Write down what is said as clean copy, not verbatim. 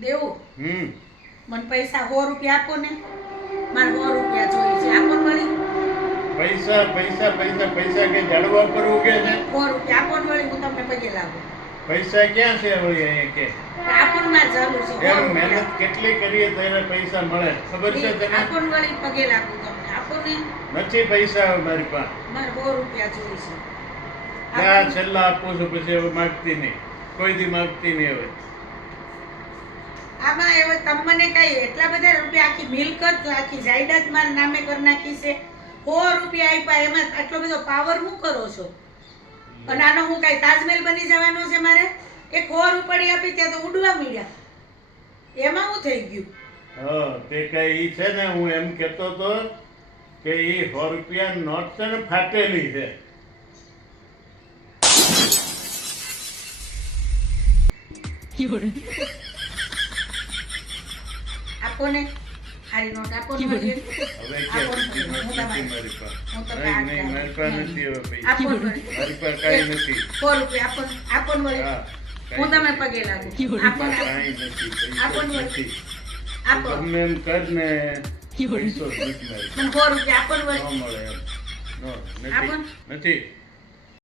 દેવું મને પૈસા 100 રૂપિયા આપો ને, મારે 100 રૂપિયા જોઈએ છે. આપો ને વળી. પૈસા પૈસા પૈસા પૈસા કે ઝાડવા પર ઉગે છે. 100 રૂપિયા આપો ને વળી, હું તમને પગે લાગુ. પૈસા ક્યાં છે વળી અહીંયા કે? આપો ને, મારે જરૂર છે. એમ મહેનત કેટલી કરીએ તો એને પૈસા મળે ખબર છે તને? આપો ને વળી, પગે લાગુ તમને. આપો ને. નથી પૈસા હવે મારી પાસે. મારે 100 રૂપિયા જોઈએ છે. ત્યાં છેલ્લા આપું છું, પછી હવે માગતી નહીં, કોઈ દી માગતી નહીં હવે. આમાં હવે તમને કઈ એટલા બધા રૂપિયા, આખી મિલકત આખી જાયદાદ મારા નામે કરી નાખી છે. 100 રૂપિયા આપ્યા, એમાં આટલો બધો પાવર હું કરો છો? અને આનો હું કઈ તાજમહેલ બની જવાનો છે મારે? એક 100 રૂપિયા આપી ત્યાં તો ઉડવા મળ્યા. એમાં હું થઈ ગયું? હા, તે કઈ ઈ છે ને, હું એમ કહેતો તો કે ઈ 100 રૂપિયા નોટ છે ને, ફાટેલી છે. આપો ને, આરી નોટ આપો ને. હવે ક્યાં નથી મારી પાસે. નહીં મારી પાસે નથી હવે પૈસા. આપો ને. મારી પાસે કાંઈ નથી. 100 રૂપિયા આપો ને. આપો ને વળી. હા, હું તમે પગે લાગુ. આપો ને. કાંઈ નથી, આપો ને પૈસા નથી. આપો. ગમે એમ કર ને પૈસો જ નથી મારી પાસે. મને 100 રૂપિયા આપો ને ન વળી. મળે એમ. આપો નથી ને. નથી